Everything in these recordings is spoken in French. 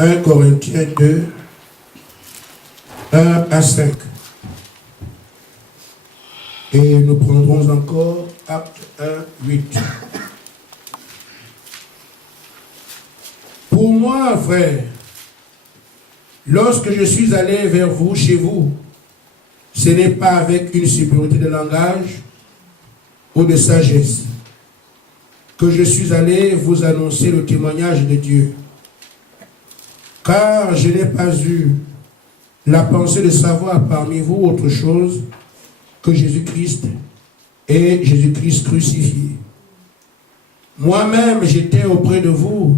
1 Corinthiens 2, 1 à 5. Et nous prendrons encore Acte 1, 8. Pour moi, frère, lorsque je suis allé vers vous, chez vous, ce n'est pas avec une supériorité de langage ou de sagesse que je suis allé vous annoncer le témoignage de Dieu. Car je n'ai pas eu la pensée de savoir parmi vous autre chose que Jésus-Christ et Jésus-Christ crucifié. Moi-même, j'étais auprès de vous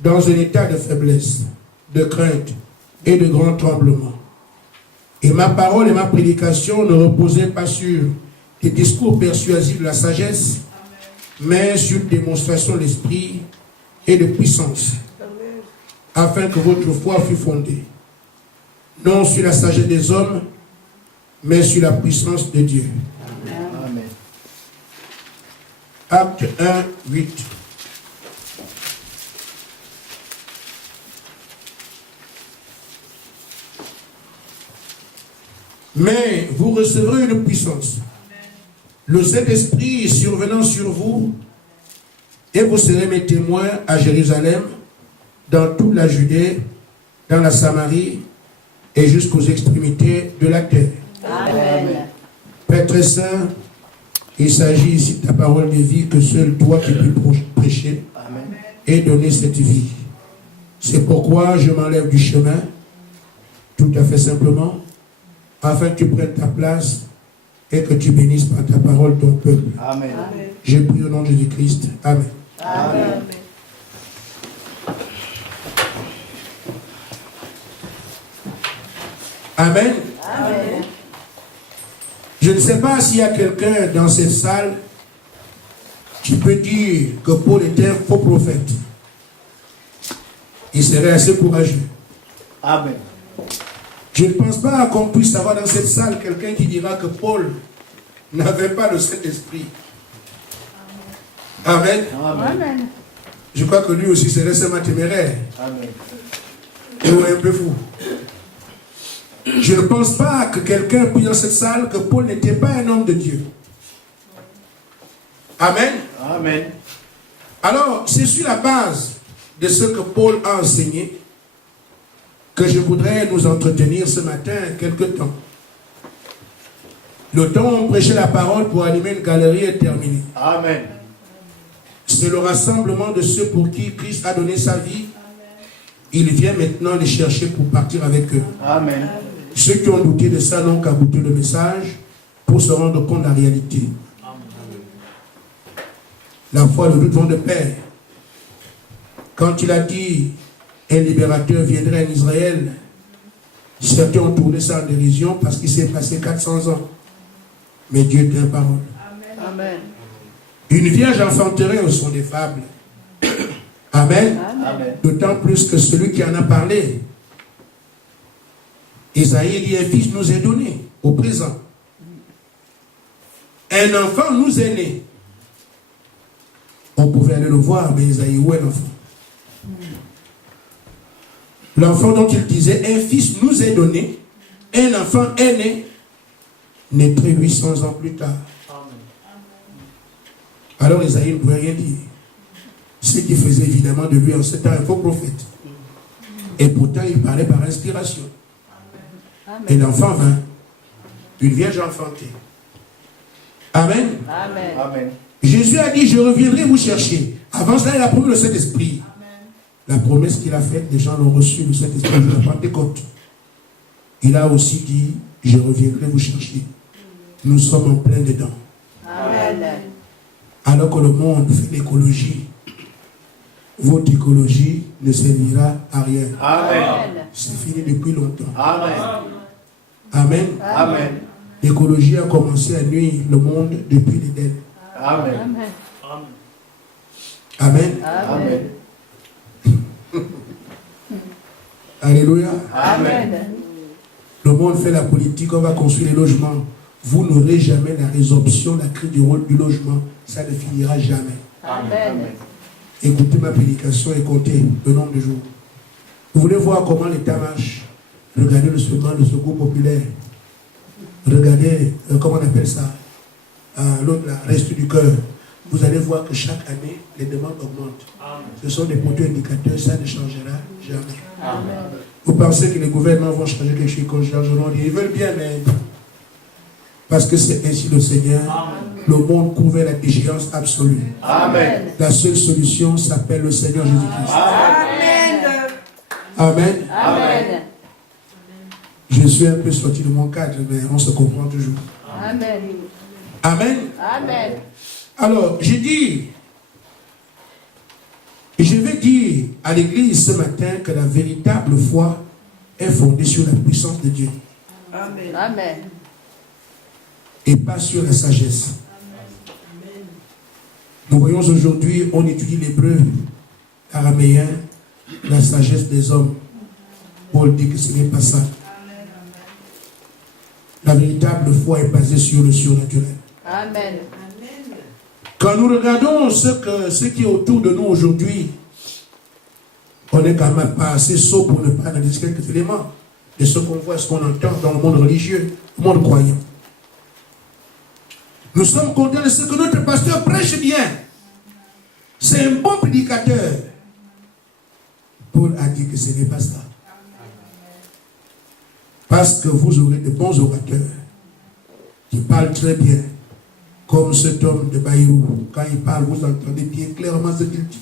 dans un état de faiblesse, de crainte et de grand tremblement. Et ma parole et ma prédication ne reposaient pas sur des discours persuasifs de la sagesse, mais sur une démonstration de l'esprit et de puissance, afin que votre foi fût fondée, non sur la sagesse des hommes, mais sur la puissance de Dieu. Amen. Acte 1, 8. Mais vous recevrez une puissance. Le Saint-Esprit survenant sur vous, et vous serez mes témoins à Jérusalem, dans toute la Judée, dans la Samarie, et jusqu'aux extrémités de la terre. Amen. Père très saint, il s'agit ici de ta parole de vie que seul toi qui peux prêcher. Amen. Et donner cette vie. C'est pourquoi je m'enlève du chemin, tout à fait simplement, afin que tu prennes ta place et que tu bénisses par ta parole ton peuple. Amen. Je prie au nom de Jésus-Christ. Amen. Amen. Amen. Amen. Je ne sais pas s'il y a quelqu'un dans cette salle qui peut dire que Paul était un faux prophète. Il serait assez courageux. Amen. Je ne pense pas qu'on puisse avoir dans cette salle quelqu'un qui dira que Paul n'avait pas le Saint-Esprit. Amen. Amen. Je crois que lui aussi serait seulement téméraire. Amen. Ou un peu fou. Je ne pense pas que quelqu'un puisse dans cette salle que Paul n'était pas un homme de Dieu. Amen. Amen. Alors, c'est sur la base de ce que Paul a enseigné que je voudrais nous entretenir ce matin quelque temps. Le temps où on prêchait la parole pour animer une galerie est terminé. Amen. C'est le rassemblement de ceux pour qui Christ a donné sa vie. Il vient maintenant les chercher pour partir avec eux. Amen. Ceux qui ont douté de ça n'ont qu'à goûter le message pour se rendre compte de la réalité. Amen. La foi et le doute vont de pair. Quand il a dit un libérateur viendrait en Israël, certains ont tourné ça en dérision parce qu'il s'est passé 400 ans. Mais Dieu tient parole. Amen. Une vierge enfanterait au son des fables. Amen. Amen. D'autant plus que celui qui en a parlé, Isaïe dit, un fils nous est donné au présent. Un enfant nous est né. On pouvait aller le voir, mais Isaïe, où est l'enfant? L'enfant dont il disait, un fils nous est donné, un enfant est né, naîtrait 800 ans plus tard. Alors Isaïe ne pouvait rien dire. Ce qui faisait évidemment de lui en ce temps un faux prophète. Et pourtant il parlait par inspiration. Amen. Et l'enfant vint, une vierge enfantée. Amen. Amen. Amen. Jésus a dit, je reviendrai vous chercher. Avant cela, il a promis le Saint-Esprit. La promesse qu'il a faite, les gens l'ont reçu, le Saint-Esprit de la Pentecôte. Il a aussi dit, je reviendrai vous chercher. Nous sommes en plein dedans. Amen. Alors que le monde fait l'écologie, votre écologie ne servira à rien. Amen. C'est fini depuis longtemps. Amen. Amen. Amen. L'écologie a commencé à nuire le monde depuis l'Éden. Amen. Amen. Amen. Alléluia. Amen. Le monde fait la politique, on va construire les logements. Vous n'aurez jamais la résorption, la crise du rôle du logement. Ça ne finira jamais. Amen. Écoutez ma prédication et comptez le nombre de jours. Vous voulez voir comment l'État marche? Regardez le Secours populaire. Regardez, comment on appelle ça? L'autre, la Reste du cœur. Vous allez voir que chaque année, les demandes augmentent. Amen. Ce sont des poteaux indicateurs, ça ne changera jamais. Amen. Vous pensez que les gouvernements vont changer quelque chose qu'on changeront? Ils veulent bien, mais parce que c'est ainsi le Seigneur. Amen. Le monde couvre la déchéance absolue. Amen. La seule solution s'appelle le Seigneur Jésus-Christ. Amen. Amen. Amen. Je suis un peu sorti de mon cadre, mais on se comprend toujours. Amen. Amen. Amen. Alors, je vais dire à l'église ce matin que la véritable foi est fondée sur la puissance de Dieu. Amen. Amen. Et pas sur la sagesse. Amen. Nous voyons aujourd'hui, on étudie l'hébreu, araméen, la sagesse des hommes. Paul dit que ce n'est pas ça. La véritable foi est basée sur le surnaturel. Amen. Quand nous regardons ce qui est autour de nous aujourd'hui, on n'est quand même pas assez sot pour ne pas analyser quelques éléments de ce qu'on voit, ce qu'on entend dans le monde religieux, le monde croyant. Nous sommes contents de ce que notre pasteur prêche bien. C'est un bon prédicateur. Paul a dit que ce n'est pas ça. Parce que vous aurez de bons orateurs qui parlent très bien. Comme cet homme de Bayrou, quand il parle, vous entendez bien clairement ce qu'il dit.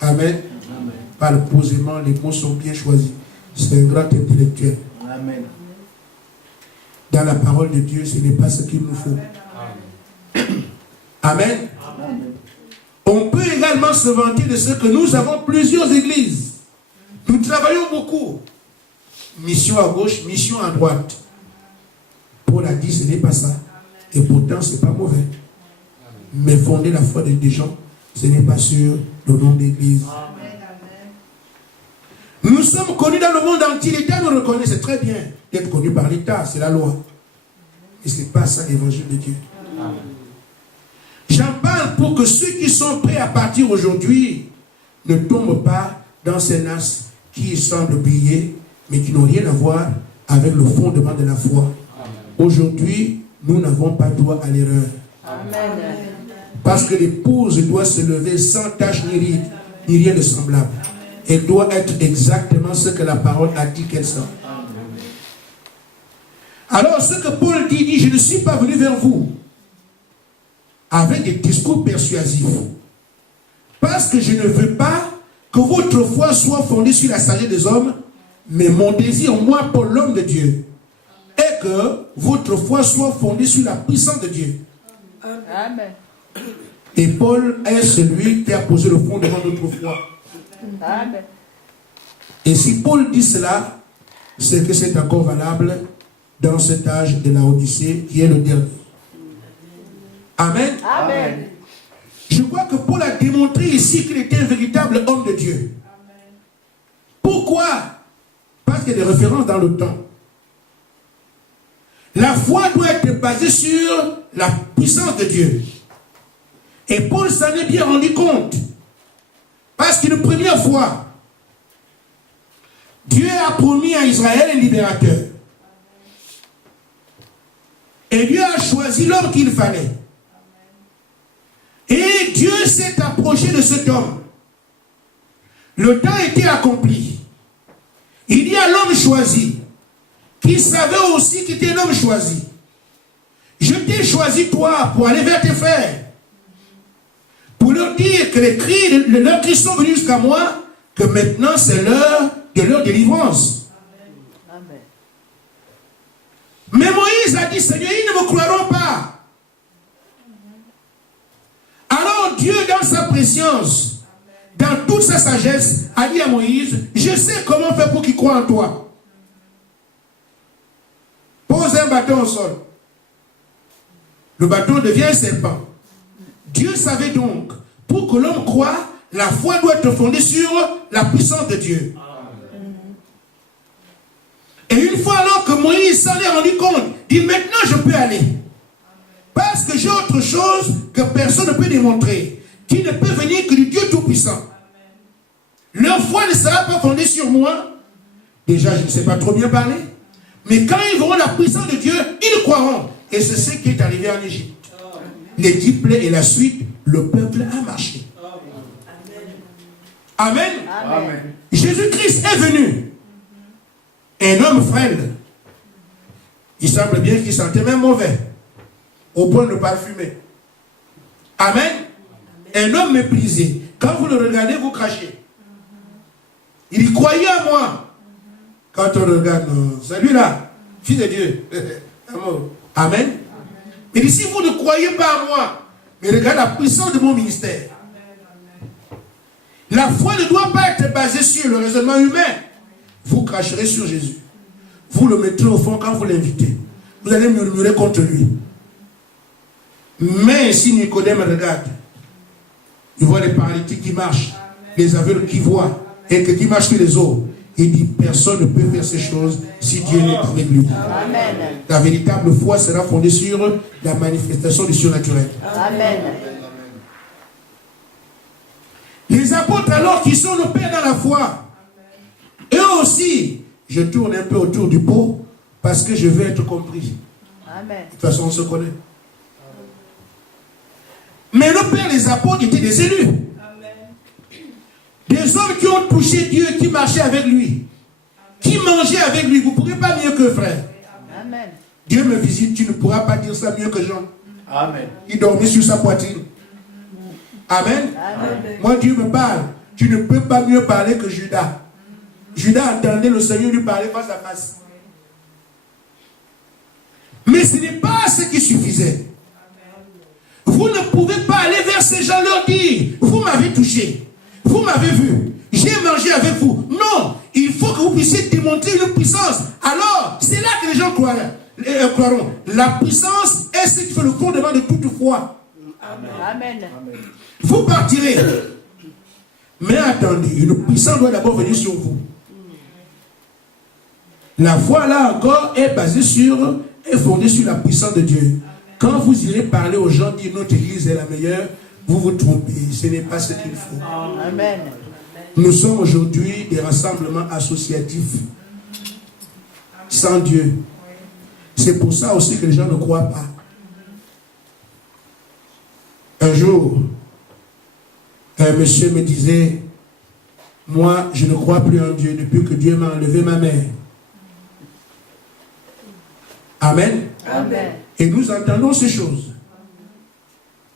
Amen. Amen. Parle posément, les mots sont bien choisis. C'est un grand intellectuel. Amen. Dans la parole de Dieu, ce n'est pas ce qu'il nous faut. Amen. Amen. Amen. On peut également se vanter de ce que nous avons plusieurs églises. Nous travaillons beaucoup. Mission à gauche, mission à droite. Paul a dit, ce n'est pas ça. Et pourtant, ce n'est pas mauvais. Mais fonder la foi des gens, ce n'est pas sur le nom d'église. Nous sommes connus dans le monde entier. L'État nous reconnaît, c'est très bien d'être connu par l'État, c'est la loi. Et ce n'est pas ça l'évangile de Dieu. J'en parle pour que ceux qui sont prêts à partir aujourd'hui ne tombent pas dans ces nasses qui semblent briller, mais qui n'ont rien à voir avec le fondement de la foi. Aujourd'hui, nous n'avons pas droit à l'erreur. Amen. Parce que l'épouse doit se lever sans tache ni ride, ni rien de semblable. Elle doit être exactement ce que la parole a dit qu'elle soit. Alors, ce que Paul dit, je ne suis pas venu vers vous avec des discours persuasifs. Parce que je ne veux pas que votre foi soit fondée sur la sagesse des hommes, mais mon désir, moi, Paul, l'homme de Dieu, est que votre foi soit fondée sur la puissance de Dieu. Amen. Et Paul est celui qui a posé le fondement de notre foi. Amen. Et si Paul dit cela, c'est que c'est encore valable dans cet âge de la Odyssée qui est le dernier. Amen. Amen. Je crois que Paul a démontré ici qu'il était un véritable homme de Dieu. Amen. Pourquoi? Parce qu'il y a des références dans le temps. La foi doit être basée sur la puissance de Dieu. Et Paul s'en est bien rendu compte. Parce qu'une première fois, Dieu a promis à Israël un libérateur. Et Dieu a choisi l'homme qu'il fallait. Et Dieu s'est approché de cet homme. Le temps était accompli. Il dit à l'homme choisi, qui savait aussi qu'il était un homme choisi, je t'ai choisi toi pour aller vers tes frères, pour leur dire que les cris, leurs cris sont venus jusqu'à moi, que maintenant c'est l'heure de leur délivrance. Amen. Mais Moïse a dit, Seigneur, ils ne me croiront pas. Alors Dieu, dans sa préscience, dans toute sa sagesse, a dit à Moïse, je sais comment faire pour qu'ils croient en toi. Pose un bâton au sol. Le bâton devient un serpent. Dieu savait donc, pour que l'homme croie, la foi doit être fondée sur la puissance de Dieu. Et une fois alors que Moïse s'en est rendu compte, dit maintenant je peux aller. Parce que j'ai autre chose que personne ne peut démontrer, qui ne peut venir que du Dieu Tout-Puissant. Leur foi ne sera pas fondée sur moi. Déjà, je ne sais pas trop bien parler. Mais quand ils verront la puissance de Dieu, ils croiront. Et c'est ce qui est arrivé en Égypte. Les 10 plaies et la suite, le peuple a marché. Amen. Amen. Jésus-Christ est venu. Un homme frêle. Il semble bien qu'il sentait même mauvais. Au point de parfumer. Amen. Un homme méprisé. Quand vous le regardez, vous crachez. Il croyait à moi. Quand on regarde, celui-là, fils de Dieu. Amen. Il dit, si vous ne croyez pas à moi, mais regardez la puissance de mon ministère. La foi ne doit pas être basée sur le raisonnement humain. Vous cracherez sur Jésus. Vous le mettrez au fond quand vous l'invitez. Vous allez murmurer contre lui. Mais si Nicodème regarde, il voit les paralytiques qui marchent, les aveugles qui voient, et qui marchent sur les eaux. Il dit, personne ne peut faire ces choses si Dieu n'est avec lui. Amen. La véritable foi sera fondée sur la manifestation du surnaturel. Amen. Les apôtres alors qui sont nos pères dans la foi, eux aussi, je tourne un peu autour du pot parce que je veux être compris. Amen. De toute façon, on se connaît. Mais nos pères, les apôtres, étaient des élus. Des hommes qui ont touché Dieu, qui marchaient avec lui, qui mangeaient avec lui. Vous ne pourrez pas mieux que frère. Amen. Dieu me visite, tu ne pourras pas dire ça mieux que Jean. Amen. Il dormait sur sa poitrine. Amen. Amen. Moi, Dieu me parle. Tu ne peux pas mieux parler que Judas. Judas entendait le Seigneur lui parler face à face. Mais ce n'est pas ce qui suffisait. Vous ne pouvez pas aller vers ces gens leur dire, vous m'avez touché. Vous m'avez vu, j'ai mangé avec vous. Non, il faut que vous puissiez démontrer une puissance. Alors, c'est là que les gens croiront. La puissance est ce qui fait le fondement de toute foi. Amen. Vous partirez. Mais attendez, une puissance doit d'abord venir sur vous. La foi, là encore, est basée sur, est fondée sur la puissance de Dieu. Quand vous irez parler aux gens, dire notre église est la meilleure, vous vous trompez, ce n'est pas ce qu'il faut. Amen. Nous sommes aujourd'hui des rassemblements associatifs sans Dieu. C'est pour ça aussi que les gens ne croient pas. Un jour, un monsieur me disait, moi je ne crois plus en Dieu depuis que Dieu m'a enlevé ma mère. Amen. Amen. Et nous entendons ces choses.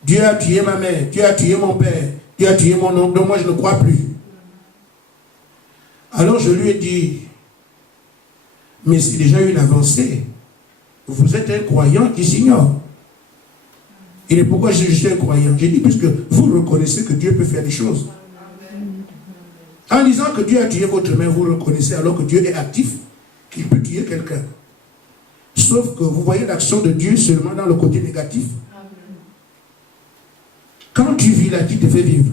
Dieu a tué ma mère, Dieu a tué mon père, Dieu a tué mon oncle, donc moi je ne crois plus. Alors je lui ai dit, mais c'est déjà une avancée. Vous êtes un croyant qui s'ignore. Il est pourquoi je suis un croyant. J'ai dit, puisque vous reconnaissez que Dieu peut faire des choses. En disant que Dieu a tué votre mère, vous reconnaissez alors que Dieu est actif, qu'il peut tuer quelqu'un. Sauf que vous voyez l'action de Dieu seulement dans le côté négatif. Quand tu vis là, qui te fait vivre?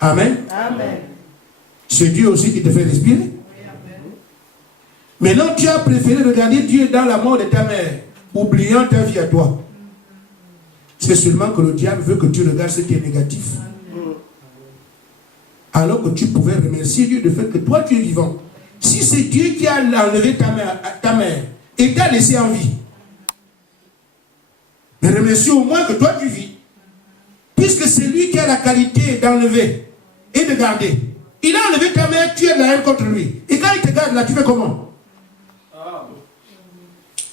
Amen. Amen. C'est Dieu aussi qui te fait respirer. Oui, maintenant, tu as préféré regarder Dieu dans la mort de ta mère, oubliant ta vie à toi. C'est seulement que le diable veut que tu regardes ce qui est négatif. Alors que tu pouvais remercier Dieu du fait que toi tu es vivant. Si c'est Dieu qui a enlevé ta mère et t'a laissé en vie, mais remercie au moins que toi tu vis. Puisque c'est lui qui a la qualité d'enlever et de garder. Il a enlevé ta mère, tu es la haine contre lui. Et quand il te garde là, tu fais comment?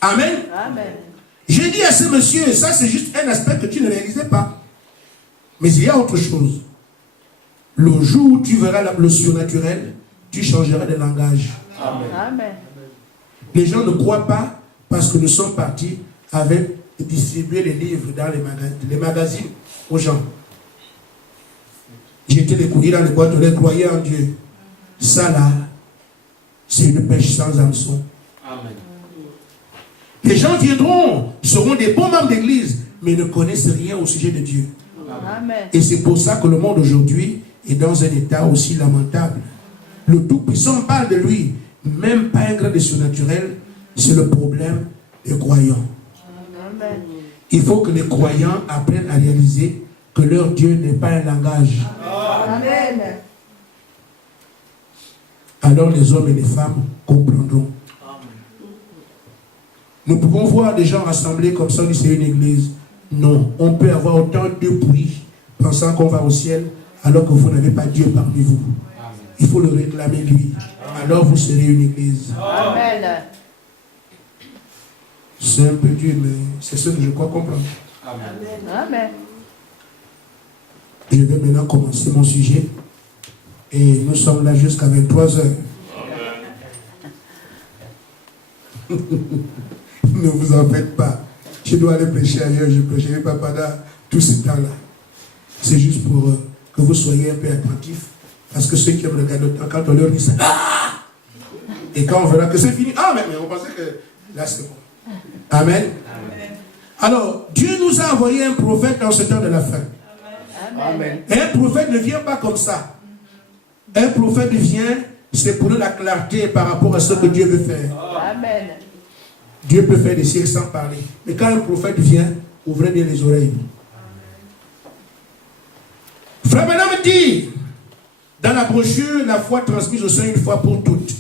Amen. Amen. J'ai dit à ce monsieur, ça c'est juste un aspect que tu ne réalisais pas. Mais il y a autre chose. Le jour où tu verras le surnaturel, tu changeras de langage. Amen. Amen. Les gens ne croient pas parce que nous sommes partis avec distribuer les livres dans les magazines aux gens. J'étais les courriers dans les boîtes, on les croyait en Dieu. Ça là, c'est une pêche sans hameçon. Amen. Les gens viendront, seront des bons membres d'église, mais ne connaissent rien au sujet de Dieu. Amen. Et c'est pour ça que le monde aujourd'hui est dans un état aussi lamentable. Le Tout-Puissant parle de lui, même pas un grain de surnaturel, c'est le problème des croyants. Amen. Il faut que les croyants apprennent à réaliser que leur Dieu n'est pas un langage. Amen. alors les hommes et les femmes comprendront. Nous pouvons voir des gens rassemblés comme ça, c'est une église. Non, on peut avoir autant de bruit pensant qu'on va au ciel alors que vous n'avez pas Dieu parmi vous. Il faut le réclamer lui. Alors vous serez une église. Amen. C'est un peu dur, mais c'est ce que je crois comprendre. Amen. Je vais maintenant commencer mon sujet. Et nous sommes là jusqu'à 23h. Ne vous en faites pas. Je dois aller prêcher ailleurs, je ne prêcherai pas pendant tout ce temps-là. C'est juste pour que vous soyez un peu attentifs. Parce que ceux qui aiment regarder le temps, quand on leur dit ça, ah! Et quand on verra que c'est fini, ah, mais on pensait que là c'est bon. Amen. Amen. Alors, Dieu nous a envoyé un prophète dans ce temps de la fin. Amen. Et un prophète ne vient pas comme ça. Un prophète vient, c'est pour nous la clarté par rapport à ce que Dieu veut faire. Amen. Dieu peut faire des siècles sans parler. Mais quand un prophète vient, ouvrez bien les oreilles. Frère Branham dit, dans la brochure, la foi transmise au sein une fois pour toutes,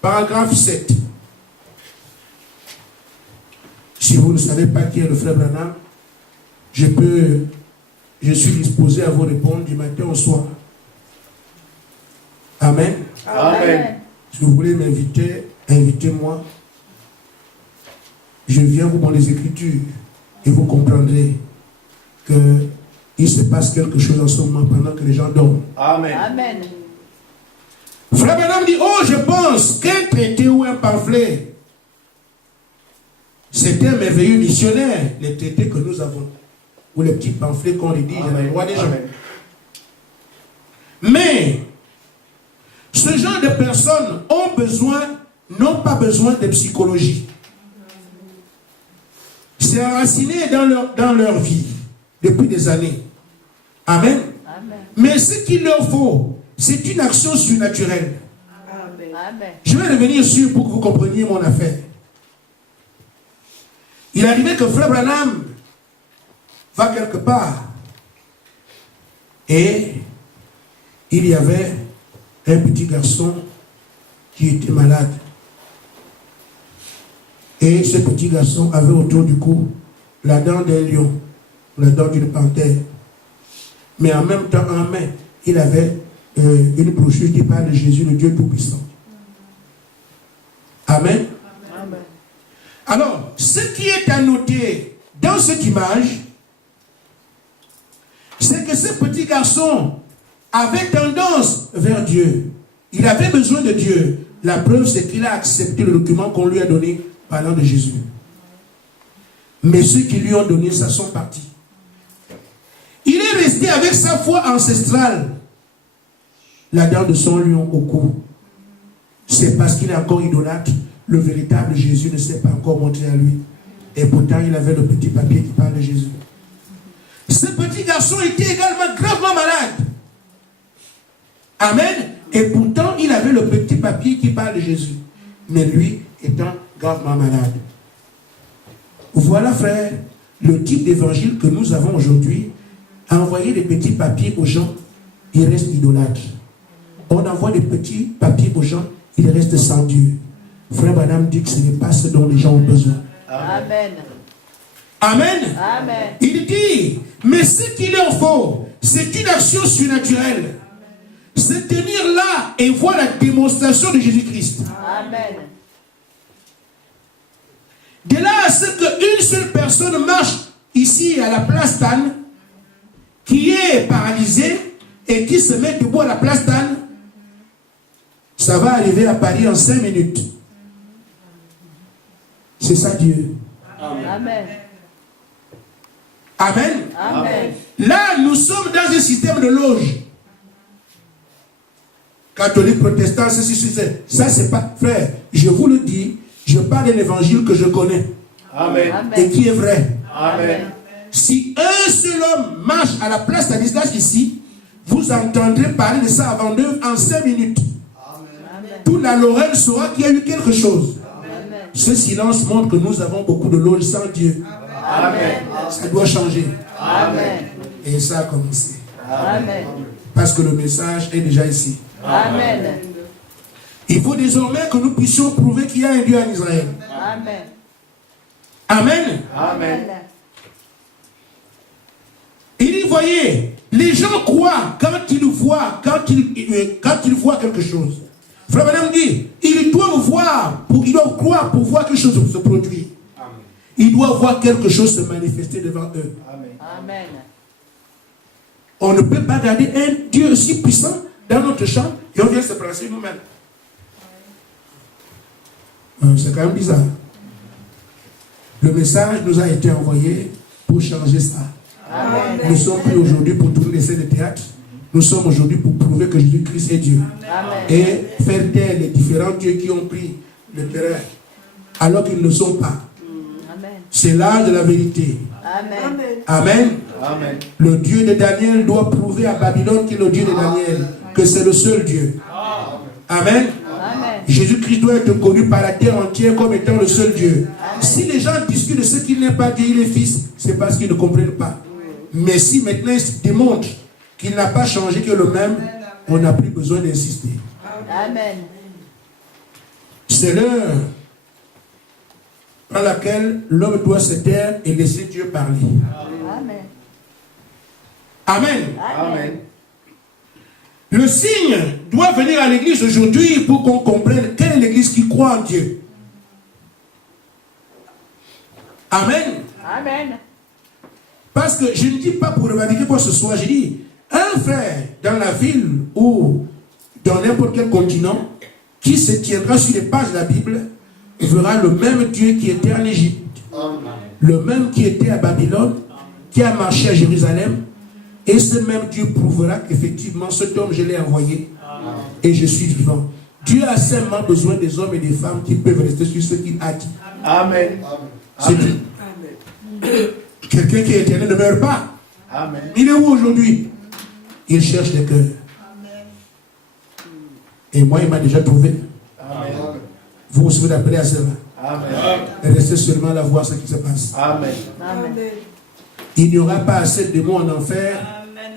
paragraphe 7. Si vous ne savez pas qui est le frère Branham, je suis disposé à vous répondre du matin au soir. Amen. Amen. Si vous voulez m'inviter, invitez-moi. Je viens vous dans les Écritures et vous comprendrez qu'il se passe quelque chose en ce moment pendant que les gens dorment. Amen. Amen. Frère Branham dit, oh, je pense qu'un traité ou un pamphlet, c'est un merveilleux missionnaire, les traités que nous avons, ou les petits pamphlets qu'on rédige dans la loi des gens. Mais, ce genre de personnes n'ont pas besoin de psychologie. C'est enraciné dans leur vie depuis des années. Amen. Amen. Mais ce qu'il leur faut, c'est une action surnaturelle. Amen. Je vais revenir sur pour que vous compreniez mon affaire. Il arrivait que frère Branham va quelque part et il y avait un petit garçon qui était malade. Et ce petit garçon avait autour du cou la dent d'un lion, la dent d'une panthère. Mais en même temps, en main, il avait une brochure qui parle de Jésus, le Dieu Tout-Puissant. Amen. Amen. Alors, ce qui est à noter dans cette image, c'est que ce petit garçon avait tendance vers Dieu. Il avait besoin de Dieu. La preuve, c'est qu'il a accepté le document qu'on lui a donné parlant de Jésus. Mais ceux qui lui ont donné ça sont partis. Il est resté avec sa foi ancestrale, la dent de son lion au cou. C'est parce qu'il est encore idolâtre. Le véritable Jésus ne s'est pas encore montré à lui. Et pourtant, il avait le petit papier qui parle de Jésus. Ce petit garçon était également gravement malade. Amen. Et pourtant, il avait le petit papier qui parle de Jésus. Mais lui étant gravement malade. Voilà, frère, le type d'évangile que nous avons aujourd'hui. Envoyer des petits papiers aux gens, ils restent idolâtres. On envoie des petits papiers aux gens, ils restent sans Dieu. Frère Branham dit que ce n'est pas ce dont les gens ont besoin. Amen. Amen. Amen. Il dit, mais ce qu'il leur faut, c'est une action surnaturelle. Se tenir là et voir la démonstration de Jésus-Christ. Amen. De là à ce qu'une seule personne marche ici à la place d'Anne, qui est paralysée et qui se met debout à la place d'Anne, ça va arriver à Paris en 5 minutes. C'est ça Dieu. Amen. Amen. Amen. Là, nous sommes dans un système de loge. Catholique, protestant, ceci, ça c'est pas frère. Je vous le dis, je parle d'un évangile que je connais. Amen. Et qui est vrai. Amen. Si un seul homme marche à la place Stanislas ici, vous entendrez parler de ça avant d'eux en 5 minutes. Amen. Toute la Lorraine saura qu'il y a eu quelque chose. Amen. Ce silence montre que nous avons beaucoup de loges sans Dieu. Amen. Ça doit changer. Amen. Et ça a commencé. Amen. Parce que le message est déjà ici. Amen. Il faut désormais que nous puissions prouver qu'il y a un Dieu en Israël. Amen. Amen. Amen. Il dit, voyez, les gens croient quand ils voient quelque chose. Frère Madame dit, ils doivent croire pour voir quelque chose se produire. Amen. Ils doivent voir quelque chose se manifester devant eux. Amen. Amen. On ne peut pas garder un Dieu aussi puissant dans notre champ et on vient se placer nous-mêmes. C'est quand même bizarre. Le message nous a été envoyé pour changer ça. Amen. Nous ne sommes plus aujourd'hui pour tourner les scènes de théâtre. Nous sommes aujourd'hui pour prouver que Jésus-Christ est Dieu. Amen. Et faire taire les différents dieux qui ont pris le terrain alors qu'ils ne le sont pas. Amen. C'est l'âge de la vérité. Amen. Amen. Amen. Le Dieu de Daniel doit prouver à Babylone qu'il est le Dieu de Daniel, que c'est le seul Dieu. Amen. Amen. Jésus-Christ doit être connu par la terre entière comme étant le seul Dieu. Si les gens discutent de ce qu'il n'est pas Dieu, il est fils, c'est parce qu'ils ne comprennent pas. Mais si maintenant il démontre qu'il n'a pas changé, que le même, on n'a plus besoin d'insister. Amen. C'est l'heure dans laquelle l'homme doit se taire et laisser Dieu parler. Amen. Amen. Amen. Le signe doit venir à l'église aujourd'hui pour qu'on comprenne quelle est l'église qui croit en Dieu. Amen. Amen. Parce que je ne dis pas pour revendiquer quoi que ce soit, je dis, un frère dans la ville ou dans n'importe quel continent qui se tiendra sur les pages de la Bible verra le même Dieu qui était en Égypte, le même qui était à Babylone, qui a marché à Jérusalem, et ce même Dieu prouvera qu'effectivement cet homme je l'ai envoyé et je suis vivant. Dieu a seulement besoin des hommes et des femmes qui peuvent rester sur ce qu'il a dit. Amen. C'est tout. Quelqu'un qui est éternel ne meurt pas. Amen. Il est où aujourd'hui? Il cherche les cœurs. Et moi, il m'a déjà trouvé. Amen. Vous vous souvenez d'appeler à cela. Amen. Et restez seulement là voir ce qui se passe. Amen. Amen. Il n'y aura pas assez de démons en enfer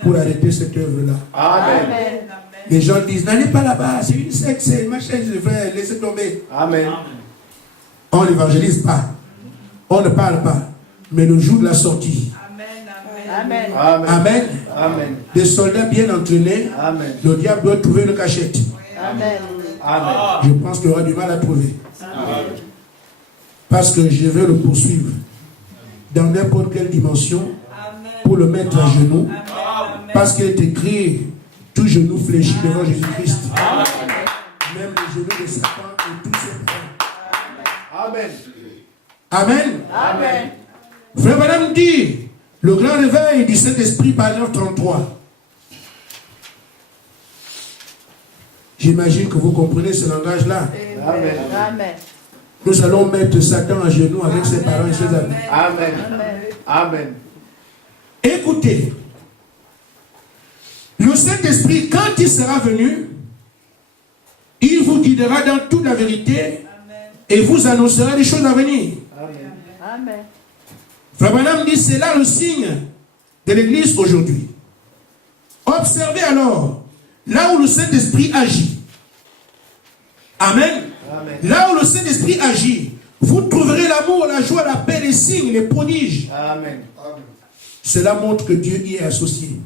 pour arrêter cette œuvre-là. Amen. Amen. Les gens disent, n'allez pas là-bas, c'est une secte, c'est machin, je vais laisser tomber. Amen. On n'évangélise pas. On ne parle pas. Mais le jour de la sortie, Amen. Amen. amen, Amen. des soldats bien entraînés, Amen. le diable doit trouver une cachette. Amen. Amen. Je pense qu'il aura du mal à trouver. Parce que je vais le poursuivre dans n'importe quelle dimension pour le mettre à genoux. Parce qu'il est écrit, tout genou fléchit devant Jésus-Christ. Même les genoux de Satan et tous ses frères. Amen. Amen. Amen. Frère Madame dit, le grand réveil du Saint-Esprit par 9:33. J'imagine que vous comprenez ce langage-là. Amen. Amen. Nous allons mettre Satan à genoux avec ses parents et ses amis. Amen. Amen. Amen. Écoutez, le Saint-Esprit, quand il sera venu, il vous guidera dans toute la vérité et vous annoncera les choses à venir. Amen. Amen. Frère Branham dit, c'est là le signe de l'Église aujourd'hui. Observez alors, là où le Saint-Esprit agit. Amen. Amen. Là où le Saint-Esprit agit, vous trouverez l'amour, la joie, la paix, les signes, les prodiges. Amen. Cela montre que Dieu y est associé.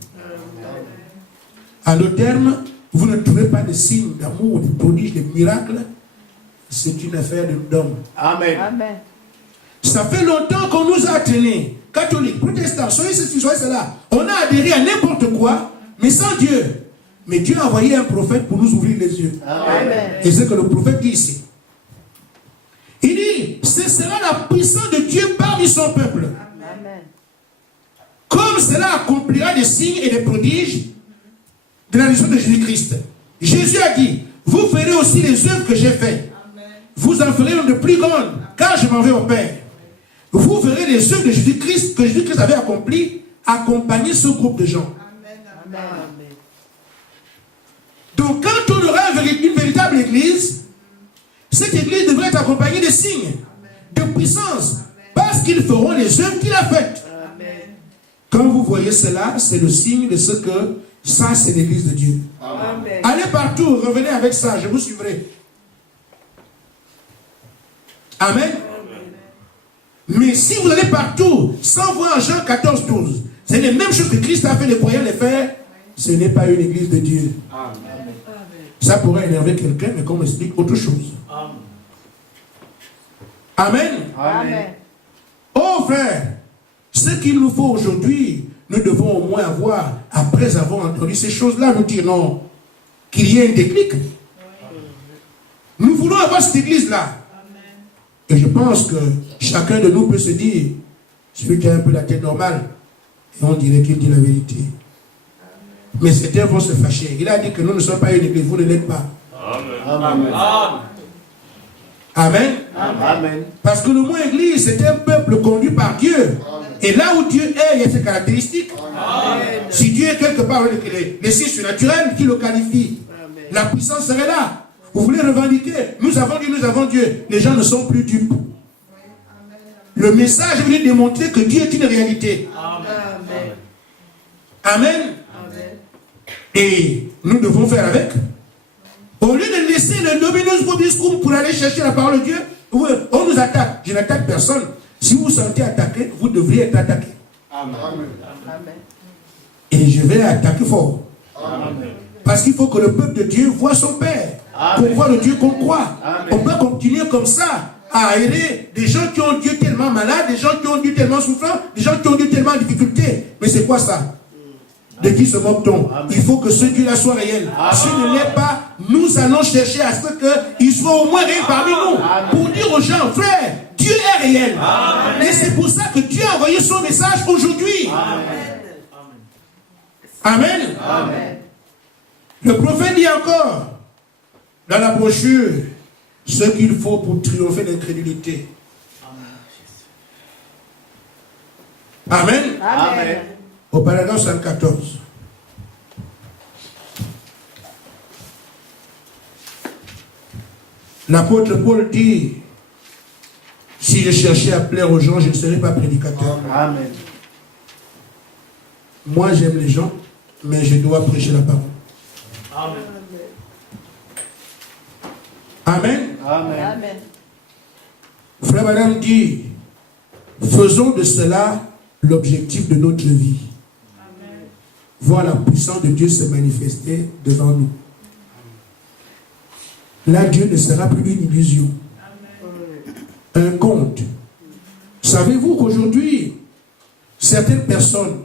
En d'autres termes, vous ne trouvez pas de signes d'amour, de prodiges, de miracles. C'est une affaire d'homme. Amen. Amen. Ça fait longtemps qu'on nous a traînés, catholiques, protestants, soyez ceci, soyez cela. On a adhéré à n'importe quoi, mais sans Dieu. Mais Dieu a envoyé un prophète pour nous ouvrir les yeux. Amen. Et c'est ce que le prophète dit ici. Il dit, ce sera la puissance de Dieu parmi son peuple. Amen. Comme cela accomplira des signes et des prodiges de la naissance de Jésus-Christ. Jésus a dit, vous ferez aussi les œuvres que j'ai faites. Vous en ferez de plus grandes, car je m'en vais au Père. Vous verrez les œuvres de Jésus-Christ que Jésus-Christ avait accomplies, accompagner ce groupe de gens. Amen. Donc quand on aura une véritable église, cette église devrait être accompagnée de signes, de puissance, parce qu'ils feront les œuvres qu'il a faites. Quand vous voyez cela, c'est le signe de ce que ça, c'est l'église de Dieu. Amen. Allez partout, revenez avec ça, je vous suivrai. Amen. Mais si vous allez partout sans voir Jean 14, 12, c'est les mêmes choses que Christ a fait les croyants les faire, ce n'est pas une église de Dieu. Amen. Ça pourrait énerver quelqu'un, mais qu'on m'explique autre chose. Amen. Amen. Oh frère, ce qu'il nous faut aujourd'hui, nous devons au moins avoir, après avoir entendu ces choses-là, nous dire non, qu'il y ait un déclic. Nous voulons avoir cette église-là. Et je pense que chacun de nous peut se dire, celui qui a un peu la tête normale, et on dirait qu'il dit la vérité. Mais certains vont se fâcher. Il a dit que nous ne sommes pas une église, vous ne l'êtes pas. Amen. Amen. Amen. Parce que le mot église, c'est un peuple conduit par Dieu. Et là où Dieu est, il y a ses caractéristiques. Si Dieu est quelque part, les signes surnaturels, qui le qualifient. La puissance serait là. Vous voulez revendiquer, nous avons Dieu, nous avons Dieu. Les gens ne sont plus dupes. Le message veut démontrer que Dieu est une réalité. Amen. Et nous devons faire avec. Au lieu de laisser le dominus vobiscum pour aller chercher la parole de Dieu, on nous attaque. Je n'attaque personne. Si vous vous sentez attaqué, vous devriez être attaqué. Amen. Et je vais attaquer fort. Amen. Parce qu'il faut que le peuple de Dieu voit son Père. Pour voir le Dieu qu'on croit. On peut continuer comme ça à aérer des gens qui ont Dieu tellement malade, des gens qui ont Dieu tellement souffrant, des gens qui ont Dieu tellement en difficulté. Mais c'est quoi ça? De qui se moque-t-on? Il faut que ce Dieu-là soit réel. S'il ne l'est pas, nous allons chercher à ce qu'il soit au moins réel parmi nous. Pour dire aux gens, frère, Dieu est réel. Et c'est pour ça que Dieu a envoyé son message aujourd'hui. Amen. Amen. Le prophète dit encore, dans la brochure, ce qu'il faut pour triompher l'incrédulité. Amen. Amen. Au paragraphe 114. L'apôtre Paul dit, si je cherchais à plaire aux gens, je ne serais pas prédicateur. Amen. Moi, j'aime les gens, mais je dois prêcher la parole. Amen. Amen. Amen. Amen. Frère Madame dit, faisons de cela l'objectif de notre vie. Voir la puissance de Dieu se manifester devant nous. Là, Dieu ne sera plus une illusion. Un conte. Savez-vous qu'aujourd'hui, certaines personnes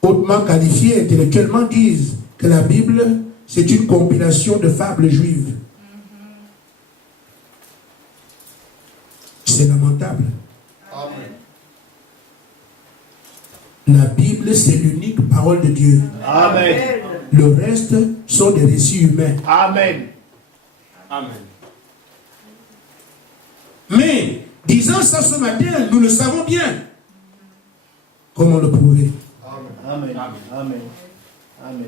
hautement qualifiées intellectuellement disent que la Bible, c'est une compilation de fables juives. C'est lamentable. La Bible, c'est l'unique parole de Dieu. Amen. Le reste sont des récits humains. Amen. Amen. Mais, disant ça ce matin, nous le savons bien. Comment le prouver? Amen. Amen. Amen.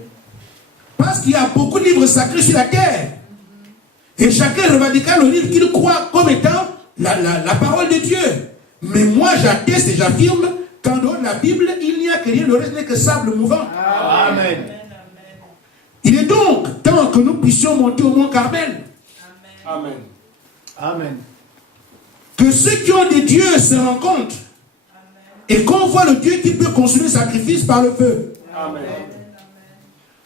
Parce qu'il y a beaucoup de livres sacrés sur la terre. Et chacun revendiquera le livre qu'il croit comme étant la parole de Dieu. Mais moi, j'atteste et j'affirme qu'en dehors de la Bible, il n'y a que rien, le reste n'est que sable mouvant. Amen. Il est donc temps que nous puissions monter au mont Carmel. Amen. Amen. Que ceux qui ont des dieux se rencontrent. Et qu'on voit le Dieu qui peut consommer le sacrifice par le feu. Amen.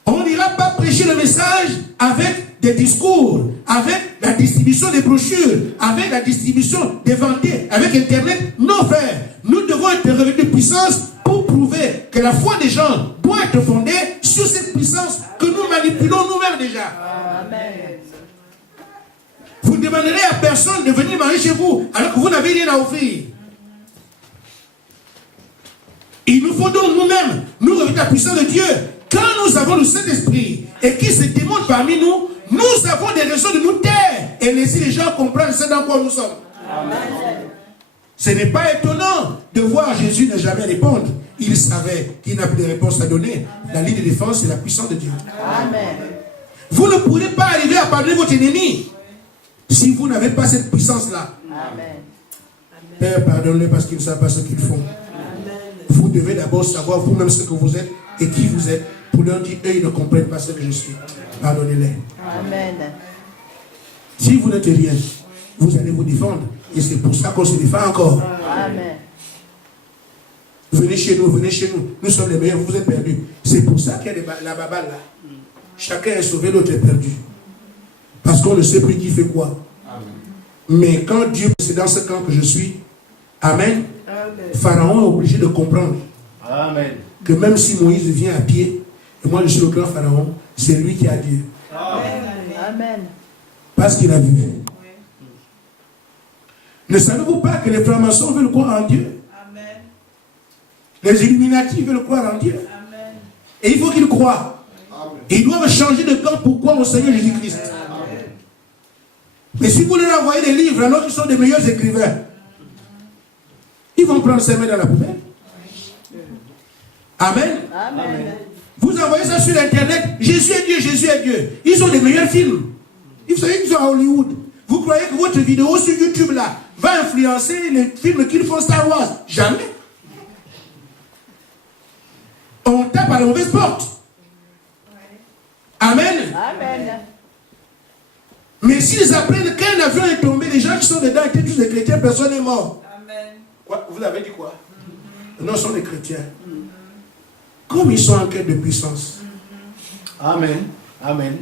On n'ira pas prêcher le message avec des discours, avec la distribution des brochures, avec la distribution des vendés, avec Internet. Non, frère. Nous devons être revenus de puissance pour prouver que la foi des gens doit être fondée sur cette puissance que nous manipulons nous-mêmes déjà. Amen. Vous ne demanderez à personne de venir manger chez vous alors que vous n'avez rien à offrir. Il nous faut donc nous-mêmes nous revenir à la puissance de Dieu. Quand nous avons le Saint-Esprit et qu'il se démontre parmi nous, nous avons des raisons de nous taire et laisser les gens comprendre ce dans quoi nous sommes. Amen. Ce n'est pas étonnant de voir Jésus ne jamais répondre. Il savait qu'il n'a plus de réponse à donner. La ligne de défense, c'est la puissance de Dieu. Amen. Vous ne pourrez pas arriver à pardonner votre ennemi si vous n'avez pas cette puissance-là. Amen. Père, pardonne-les parce qu'ils ne savent pas ce qu'ils font. Vous devez d'abord savoir vous-même ce que vous êtes et qui vous êtes pour leur dire, eux, ils ne comprennent pas ce que je suis. Pardonnez-les. Amen. Si vous n'êtes rien, vous allez vous défendre. Et c'est pour ça qu'on se défend encore. Amen. Venez chez nous, venez chez nous. Nous sommes les meilleurs, vous êtes perdus. C'est pour ça qu'il y a la baballe là. Chacun est sauvé, l'autre est perdu. Parce qu'on ne sait plus qui fait quoi. Amen. Mais quand Dieu, c'est dans ce camp que je suis, Amen. Amen. Pharaon est obligé de comprendre. Amen. Que même si Moïse vient à pied, et moi je suis le grand Pharaon, c'est lui qui a Dieu. Amen. Amen. Parce qu'il a vu. Oui. Ne savez-vous pas que les francs-maçons veulent croire en Dieu? Amen. Les Illuminati veulent croire en Dieu. Amen. Et il faut qu'ils croient. Amen. Et ils doivent changer de camp pour croire au Seigneur Jésus-Christ. Amen. Mais si vous leur envoyez des livres alors qu'ils sont des meilleurs écrivains, ils vont prendre ses mains dans la poubelle. Amen. Amen. Vous envoyez ça sur Internet, Jésus est Dieu, Jésus est Dieu. Ils ont des meilleurs films. Vous savez qu'ils sont à Hollywood. Vous croyez que votre vidéo sur YouTube là va influencer les films qu'ils font Star Wars? Jamais. On tape à la mauvaise porte. Amen. Amen. Mais s'ils apprennent qu'un avion est tombé, les gens qui sont dedans étaient tous des chrétiens, personne n'est mort. Amen. Quoi? Vous avez dit quoi? Non, ce sont des chrétiens. Comme ils sont en quête de puissance. Amen. Amen.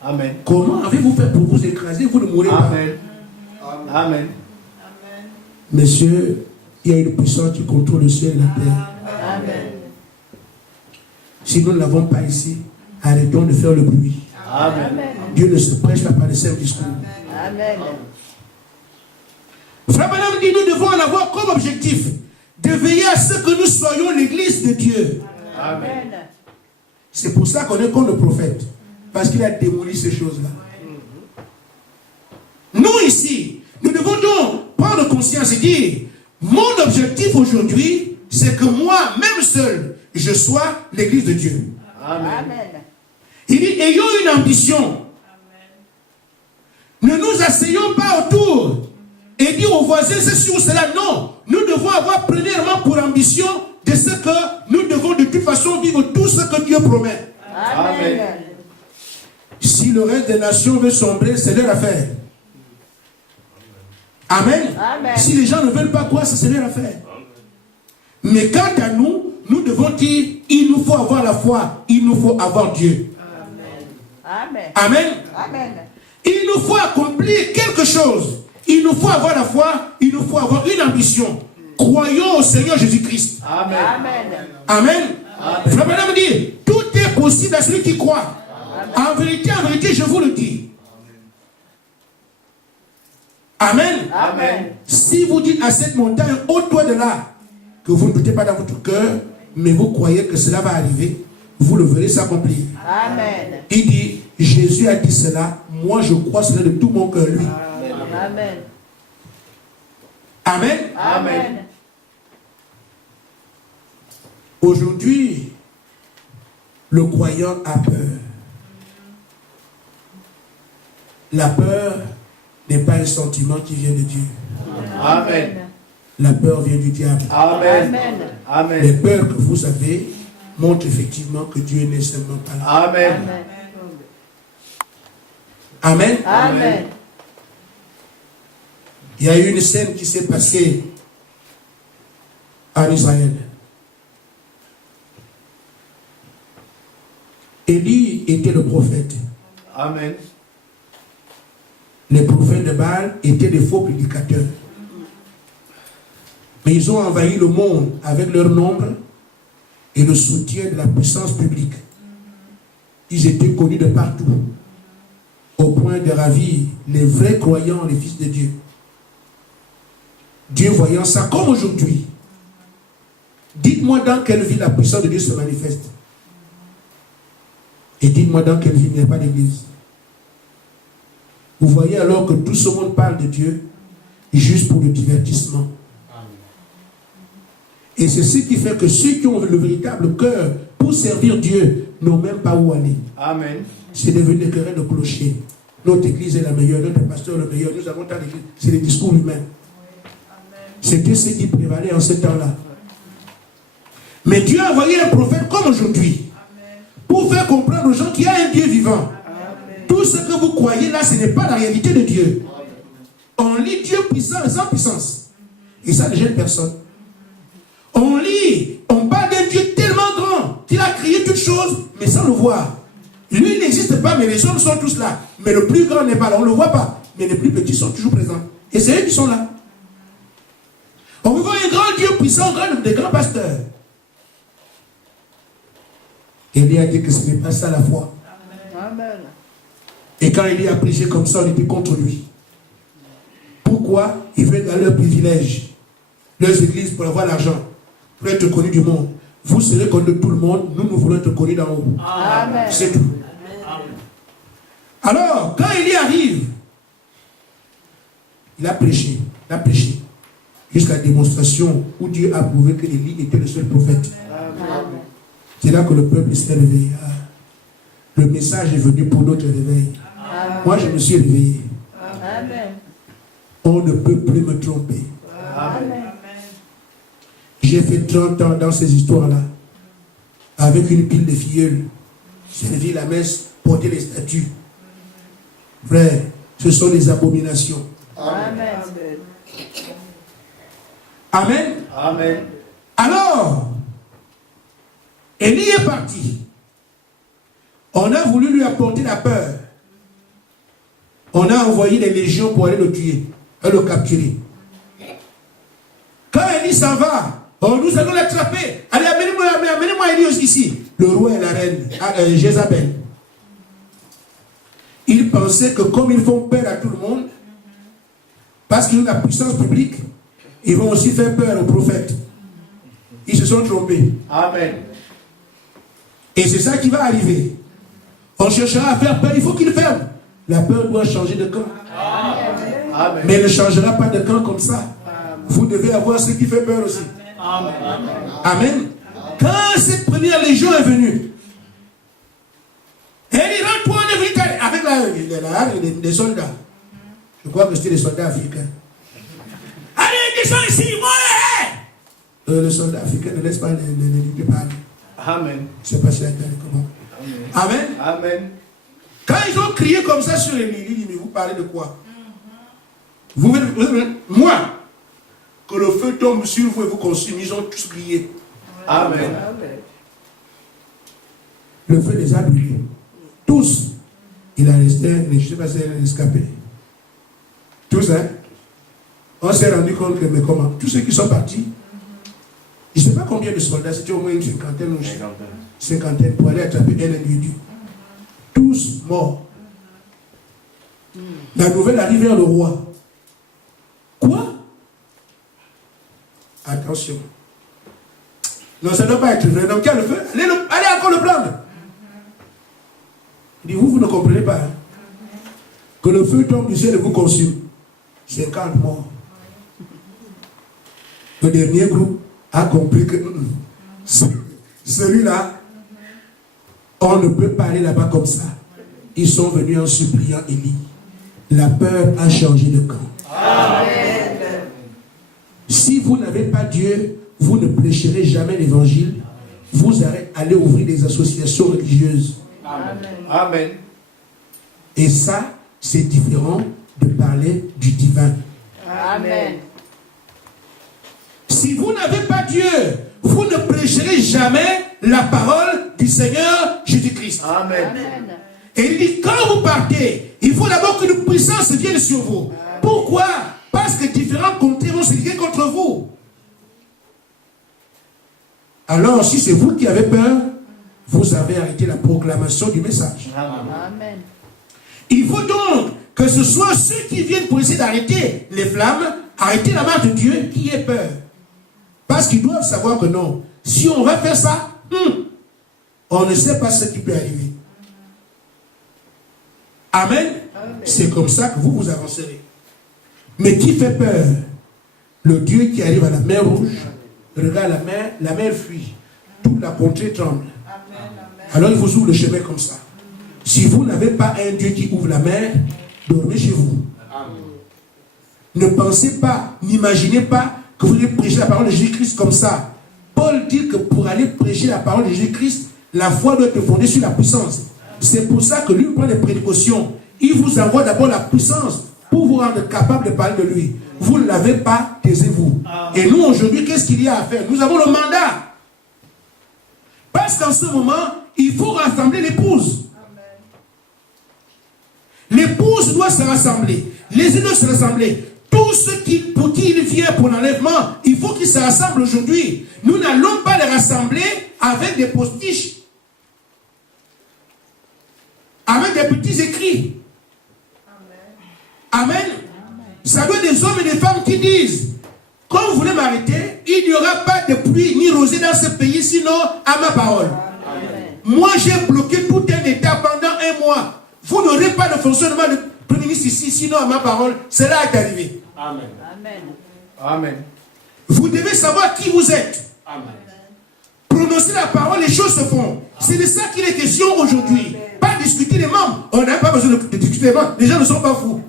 Amen. Comment avez-vous fait pour vous écraser? Vous ne mourrez pas. Amen. Amen. Messieurs, il y a une puissance qui contrôle le ciel et la terre. Amen. Si nous ne l'avons pas ici, arrêtons de faire le bruit. Amen. Dieu ne se prêche pas par les simples discours. Amen. Frère Branham dit, nous devons en avoir comme objectif de veiller à ce que nous soyons l'église de Dieu. Amen. C'est pour ça qu'on est comme le prophète. Parce qu'il a démoli ces choses-là. Nous ici, nous devons donc prendre conscience et dire, mon objectif aujourd'hui, c'est que moi, même seul, je sois l'église de Dieu. Amen. Il dit, ayons une ambition. Amen. Ne nous asseyons pas autour et dire aux voisins ceci ou cela. Non, nous devons avoir premièrement pour ambition de ce que nous devons de toute façon vivre tout ce que Dieu promet. Amen. Amen. Si le reste des nations veut sombrer, c'est leur affaire. Amen. Amen. Si les gens ne veulent pas croire, c'est leur affaire. Mais quant à nous, nous devons dire, il nous faut avoir la foi, il nous faut avoir Dieu. Amen. Amen. Amen. Il nous faut accomplir quelque chose. Il nous faut avoir la foi, il nous faut avoir une ambition. Croyons au Seigneur Jésus-Christ. Amen. Amen. Frère Branham dit, tout est possible à celui qui croit. En vérité, je vous le dis. Amen. Amen. Si vous dites à cette montagne, ôte-toi de là, que vous ne doutez pas dans votre cœur, mais vous croyez que cela va arriver, vous le verrez s'accomplir. Amen. Il dit, Jésus a dit cela, moi je crois cela de tout mon cœur, lui. Amen. Amen. Amen. Aujourd'hui, le croyant a peur. La peur n'est pas un sentiment qui vient de Dieu. Amen. La peur vient du diable. Amen. Amen. Les peurs que vous avez montrent effectivement que Dieu n'est seulement pas là. Amen. Amen. Amen. Il y a eu une scène qui s'est passée en Israël. Élie était le prophète. Amen. Les prophètes de Baal étaient des faux prédicateurs. Mais ils ont envahi le monde avec leur nombre et le soutien de la puissance publique. Ils étaient connus de partout, au point de ravir les vrais croyants, les fils de Dieu. Dieu voyant ça comme aujourd'hui, dites-moi dans quelle ville la puissance de Dieu se manifeste. Et dites-moi dans quelle ville il n'y a pas d'église. Vous voyez alors que tout ce monde parle de Dieu juste pour le divertissement. Et c'est ce qui fait que ceux qui ont le véritable cœur pour servir Dieu n'ont même pas où aller. Amen. C'est devenu des querelles de clocher. Notre église est la meilleure, notre pasteur est le meilleur, nous avons tant d'églises. C'est des discours humains. C'était ce qui prévalait en ce temps-là. Mais Dieu a envoyé un prophète comme aujourd'hui pour faire comprendre aux gens qu'il y a un Dieu vivant. Amen. Tout ce que vous croyez là, ce n'est pas la réalité de Dieu. On lit Dieu puissant et sans puissance. Et ça ne gêne personne. On lit, on parle d'un Dieu tellement grand qu'il a créé toutes choses, mais sans le voir. Lui, il n'existe pas, mais les hommes sont tous là. Mais le plus grand n'est pas là, on ne le voit pas. Mais les plus petits sont toujours présents. Et c'est eux qui sont là. On veut voir un grand Dieu puissant, des grands pasteurs. Élie a dit que ce n'est pas ça la foi. Amen. Et quand Élie a prêché comme ça, on était contre lui. Pourquoi? Ils veulent dans leur privilège, leurs églises pour avoir l'argent, pour être connus du monde. Vous serez connus de tout le monde, nous voulons être connus d'en haut. Amen. C'est tout. Alors, quand Élie arrive, il a prêché, jusqu'à la démonstration où Dieu a prouvé que Élie était le seul prophète. Amen. C'est là que le peuple s'est réveillé. Le message est venu pour notre réveil. Amen. Moi, je me suis réveillé. Amen. On ne peut plus me tromper. Amen. J'ai fait 30 ans dans ces histoires-là, avec une pile de filleuls, servi la messe, porter les statues. Frère, ce sont des abominations. Amen. Amen. Amen. Alors, Élie est parti. On a voulu lui apporter la peur. On a envoyé des légions pour aller le tuer, le capturer. Quand Élie s'en va, nous allons l'attraper. Allez, amenez-moi Élie ici. Le roi et la reine, Jézabel. Ils pensaient que comme ils font peur à tout le monde, parce qu'ils ont la puissance publique, ils vont aussi faire peur aux prophètes. Ils se sont trompés. Amen. Et c'est ça qui va arriver. On cherchera à faire peur, il faut qu'il ferme. La peur doit changer de camp. Amen. Mais elle ne changera pas de camp comme ça. Vous devez avoir ce qui fait peur aussi. Amen. Amen. Quand cette première légion est venue, elle dit, rentre-toi, on est venu avec les soldats. Je crois que c'était des soldats africains. Allez, descends ici, moi. Le soldat africain ne laisse pas les parler. Amen. Je ne sais pas si elle a comment. Amen. Amen. Quand ils ont crié comme ça sur Élie, il dit, mais vous parlez de quoi? Moi, que le feu tombe sur vous et vous consume, ils ont tous crié. Amen. Le feu les a brûlés. Tous. Il a resté, je ne sais pas si elle a escapé. Tous, hein? On s'est rendu compte que, mais comment? Tous ceux qui sont partis, je ne sais pas combien de soldats, c'était au moins une cinquantaine ou cinquantaine pour aller attraper un individu. Tous morts. La nouvelle arrive vers le roi. Quoi? Attention. Non, ça ne doit pas être vrai. Donc, il y a le feu. Allez encore le prendre. Il dit, vous ne comprenez pas. Hein? Que le feu tombe du ciel et vous consume. 50 morts. Le dernier groupe a compris que celui-là, on ne peut pas aller là-bas comme ça. Ils sont venus en suppliant Élie. La peur a changé de camp. Amen. Si vous n'avez pas Dieu, vous ne prêcherez jamais l'évangile. Vous allez ouvrir des associations religieuses. Amen. Amen. Et ça, c'est différent de parler du divin. Amen. Si vous n'avez pas Dieu, vous ne prêcherez jamais la parole du Seigneur Jésus-Christ. Amen. Amen. Et il dit, quand vous partez, il faut d'abord qu'une puissance vienne sur vous. Pourquoi? Parce que différents comtés vont se lier contre vous. Alors, si c'est vous qui avez peur, vous avez arrêté la proclamation du message. Amen. Il faut donc que ce soit ceux qui viennent pour essayer d'arrêter les flammes, arrêter la marche de Dieu, qui ait peur. Parce qu'ils doivent savoir que non, si on va faire ça, on ne sait pas ce qui peut arriver. Amen. C'est comme ça que vous avancerez. Mais qui fait peur? Le Dieu qui arrive à la mer Rouge, regarde la mer fuit. Toute la contrée tremble. Alors il vous ouvre le chemin comme ça. Si vous n'avez pas un Dieu qui ouvre la mer, dormez chez vous. Ne pensez pas, n'imaginez pas que vous allez prêcher la parole de Jésus-Christ comme ça. Paul dit que pour aller prêcher la parole de Jésus-Christ, la foi doit être fondée sur la puissance. C'est pour ça que lui prend des précautions. Il vous envoie d'abord la puissance pour vous rendre capable de parler de lui. Vous ne l'avez pas, taisez-vous. Et nous, aujourd'hui, qu'est-ce qu'il y a à faire? Nous avons le mandat. Parce qu'en ce moment, il faut rassembler l'épouse. L'épouse doit se rassembler. Les îles doivent se rassembler. Tous ceux pour qui il vient pour l'enlèvement, il faut qu'ils se rassemblent aujourd'hui. Nous n'allons pas les rassembler avec des postiches, avec des petits écrits. Amen. Amen. Ça doit être des hommes et des femmes qui disent, quand vous voulez m'arrêter, il n'y aura pas de pluie ni rosée dans ce pays, sinon à ma parole. Amen. Moi, j'ai bloqué tout un État pendant 1 mois. Vous n'aurez pas de fonctionnement de Premier ministre ici, sinon à ma parole, cela est arrivé. Amen. Amen. Amen. Vous devez savoir qui vous êtes. Amen. Prononcer la parole, les choses se font. C'est de ça qu'il est question aujourd'hui. Pas discuter les membres. On n'a pas besoin de discuter les membres. Les gens ne sont pas fous.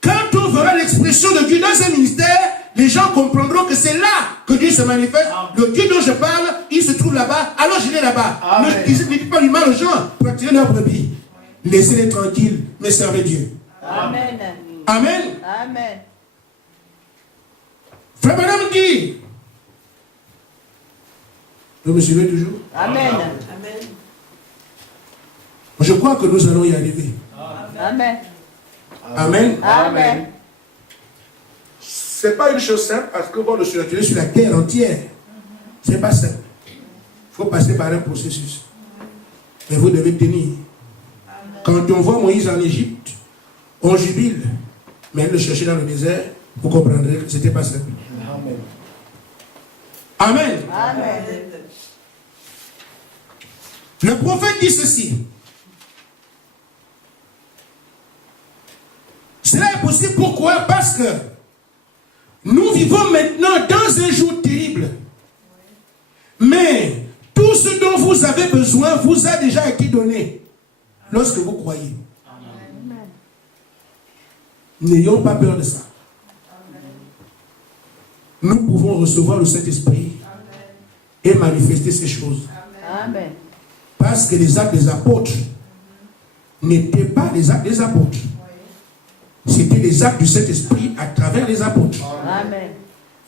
Quand on verra l'expression de Dieu dans un ministère, les gens comprendront que c'est là que Dieu se manifeste. Le Dieu dont je parle, il se trouve là-bas. Alors j'irai là-bas. Ne dites pas du mal aux gens pour attirer leur brebis. Laissez-les tranquilles, mais servez Dieu. Amen. Amen. Amen. Frère Madame dit. Vous me suivez toujours? Amen. Amen. Je crois que nous allons y arriver. Amen. Amen. Amen. Ce n'est pas une chose simple parce que bon, le surnaturel sur la terre entière, ce n'est pas simple. Il faut passer par un processus. Mais vous devez tenir. Quand on voit Moïse en Égypte, on jubile. Mais le chercher dans le désert, vous comprendrez que ce n'était pas simple. Amen. Amen. Amen. Le prophète dit ceci. Cela est possible pourquoi? Parce que nous vivons maintenant dans un jour terrible. Mais tout ce dont vous avez besoin vous a déjà été donné lorsque vous croyez. N'ayons pas peur de ça. Nous pouvons recevoir le Saint-Esprit et manifester ces choses. Amen. Parce que les actes des apôtres n'étaient pas les actes des apôtres. C'était les actes du Saint-Esprit à travers les apôtres. Amen.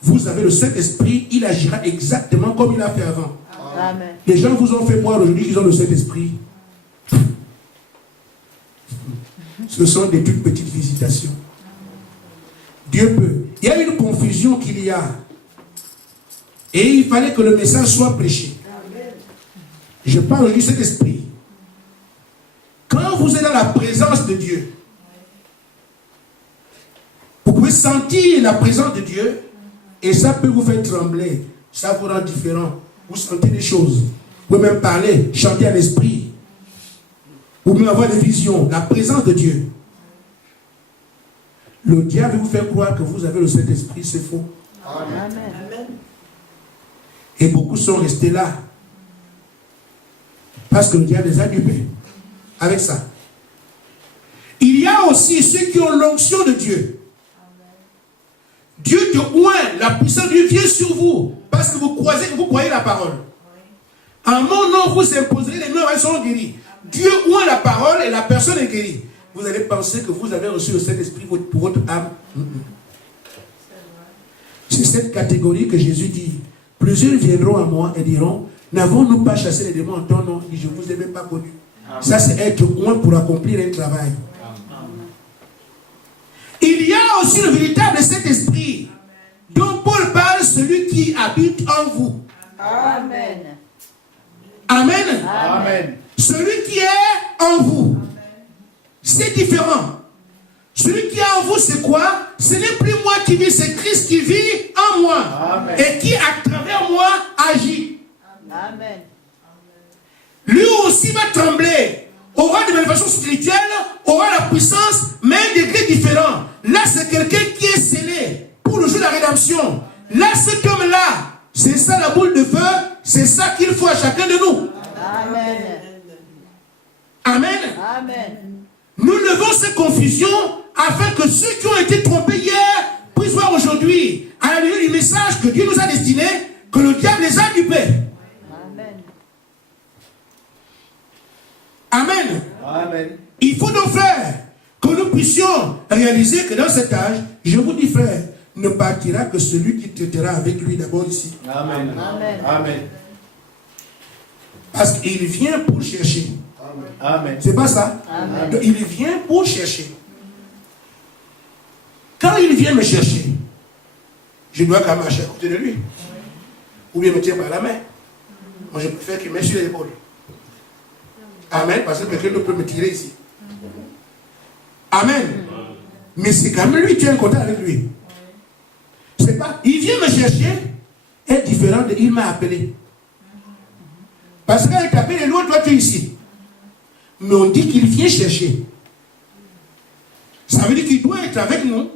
Vous avez le Saint-Esprit, il agira exactement comme il a fait avant. Amen. Les gens vous ont fait voir aujourd'hui qu'ils ont le Saint-Esprit. Ce sont des toutes petites visitations. Dieu peut. Il y a une confusion qu'il y a. Et il fallait que le message soit prêché. Je parle du Saint-Esprit. Quand vous êtes dans la présence de Dieu, vous pouvez sentir la présence de Dieu et ça peut vous faire trembler. Ça vous rend différent. Vous sentez des choses. Vous pouvez même parler, chanter à l'esprit. Vous pouvez avoir des visions. La présence de Dieu. Le diable vous fait croire que vous avez le Saint-Esprit, c'est faux. Amen. Et beaucoup sont restés là. Parce que le diable les a dupés. Avec ça. Il y a aussi ceux qui ont l'onction de Dieu. Dieu te oint, la puissance de Dieu vient sur vous. Parce que vous croyez la parole. En mon nom, vous imposerez les mains, elles seront guéries. Dieu oint la parole et la personne est guérie. Vous allez penser que vous avez reçu le Saint-Esprit pour votre âme. C'est cette catégorie que Jésus dit. Plusieurs viendront à moi et diront, n'avons-nous pas chassé les démons en ton nom? Et je ne vous ai même pas connu. Ça, c'est être oint pour accomplir un travail. Il y a aussi le véritable Saint-Esprit dont Paul parle, celui qui habite en vous. Amen. Amen. Amen. Celui qui est en vous. C'est différent. Celui qui est en vous, c'est quoi? Ce n'est plus moi qui vis, c'est Christ qui vit en moi. Amen. Et qui, à travers moi, agit. Amen. Lui aussi va trembler. Aura des manifestations spirituelles, aura la puissance, mais à un degré différent. Là, c'est quelqu'un qui est scellé pour le jour de la rédemption. Là, cet homme-là, c'est ça la boule de feu, c'est ça qu'il faut à chacun de nous. Amen. Amen. Amen. Nous levons ces confusions afin que ceux qui ont été trompés hier puissent voir aujourd'hui, à la lumière du message que Dieu nous a destiné, que le diable les a dupés. Amen. Amen. Amen. Il faut nos frères que nous puissions réaliser que dans cet âge, je vous dis frère, ne partira que celui qui traitera avec lui d'abord ici. Amen. Amen. Amen. Parce qu'il vient pour chercher. Amen. C'est pas ça? Amen. Donc, il vient pour chercher. Quand il vient me chercher, je dois quand même marcher à côté de lui. Ou bien me tenir par la main. Moi, je préfère qu'il me mette sur l'épaule. Amen. Parce que quelqu'un d'autre peut me tirer ici. Amen. Mais c'est quand même lui, tu as un contact avec lui. C'est pas, il vient me chercher, est différent de il m'a appelé. Parce que quand il t'appelle et l'autre, toi tu es ici. Mais on dit qu'il vient chercher. Ça veut dire qu'il doit être avec nous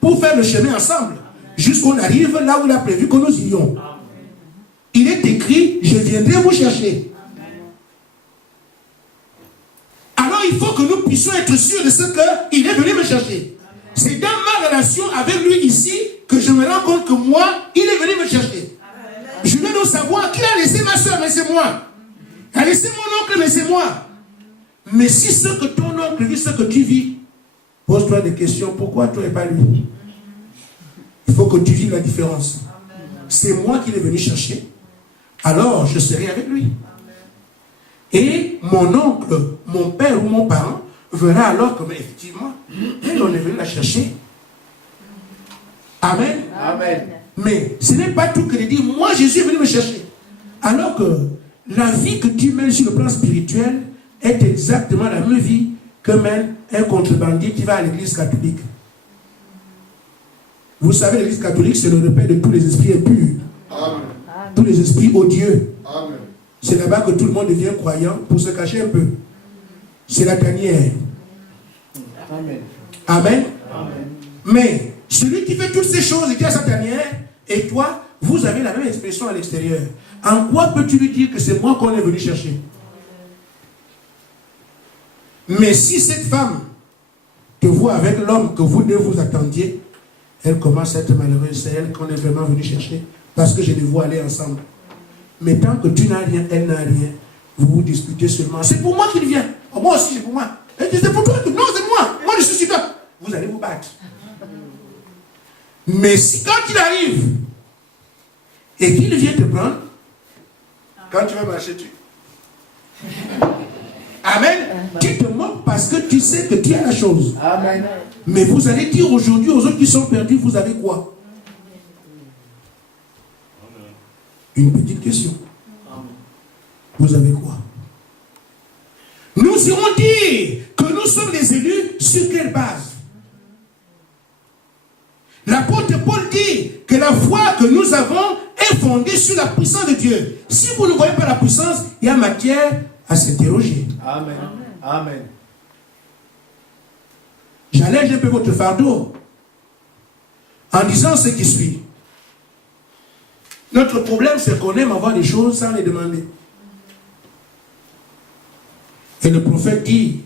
pour faire le chemin ensemble. Jusqu'on arrive là où il a prévu que nous irions. Il est écrit, je viendrai vous chercher. Alors il faut que nous puissions être sûrs de ce qu'il est venu me chercher. C'est dans ma relation avec lui ici que je me rends compte que moi, il est venu me chercher. Je dois donc savoir qui a laissé ma soeur, mais c'est moi. Il a laissé mon oncle, mais c'est moi. Mais si ce que ton oncle vit, ce que tu vis, pose-toi des questions. Pourquoi toi et pas lui? Il faut que tu vives la différence. C'est moi qui l'ai venu chercher. Alors, je serai avec lui. Et mon oncle, mon père ou mon parent verra alors que, effectivement, on est venu la chercher. Amen. Amen. Mais ce n'est pas tout que de dire, moi Jésus est venu me chercher. Alors que la vie que tu mènes sur le plan spirituel est exactement la même vie que mène un contrebandier qui va à l'église catholique. Vous savez, l'église catholique, c'est le repère de tous les esprits impurs. Amen. Tous les esprits odieux. Amen. C'est là-bas que tout le monde devient croyant pour se cacher un peu. C'est la tanière. Amen. Amen. Amen. Mais celui qui fait toutes ces choses et qui a sa tanière, et toi, vous avez la même expression à l'extérieur. En quoi peux-tu lui dire que c'est moi qu'on est venu chercher? Mais si cette femme te voit avec l'homme que vous ne vous attendiez, elle commence à être malheureuse. C'est elle qu'on est vraiment venu chercher. Parce que je les vois aller ensemble. Mais tant que tu n'as rien, elle n'a rien, vous vous disputez seulement. C'est pour moi qu'il vient. Oh, moi aussi, c'est pour moi. Elle dit, c'est pour toi. Non, c'est moi. Moi, je suis sur toi. Vous allez vous battre. Mais si quand il arrive et qu'il vient te prendre, quand tu vas marcher, tu... Amen. Tu te moques parce que tu sais que tu as la chose. Amen. Mais vous allez dire aujourd'hui aux autres qui sont perdus, vous avez quoi? Une petite question. Vous avez quoi? Nous irons dire que nous sommes des élus sur quelle base? L'apôtre Paul dit que la foi que nous avons est fondée sur la puissance de Dieu. Si vous ne voyez pas la puissance, il y a matière à s'interroger. Amen. Amen. J'allège un peu votre fardeau en disant ce qui suit. Notre problème, c'est qu'on aime avoir des choses sans les demander. Et le prophète dit,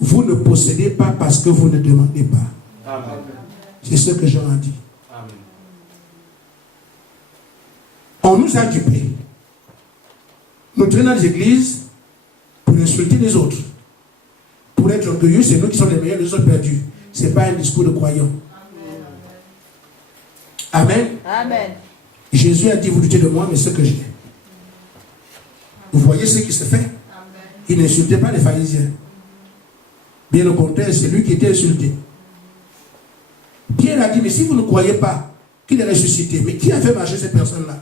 vous ne possédez pas parce que vous ne demandez pas. Amen. C'est ce que Jean a dit. Amen. On nous a dupés. Nous traînons dans les églises pour insulter les autres. Pour être orgueilleux, c'est nous qui sommes les meilleurs, les autres perdus. Ce n'est pas un discours de croyant. Amen. Amen. Jésus a dit, vous doutez de moi, mais ce que j'ai. Vous voyez ce qui se fait? Il n'insultait pas les pharisiens. Bien au contraire, c'est lui qui était insulté. Pierre a dit, mais si vous ne croyez pas qu'il est ressuscité, mais qui a fait marcher ces personnes-là?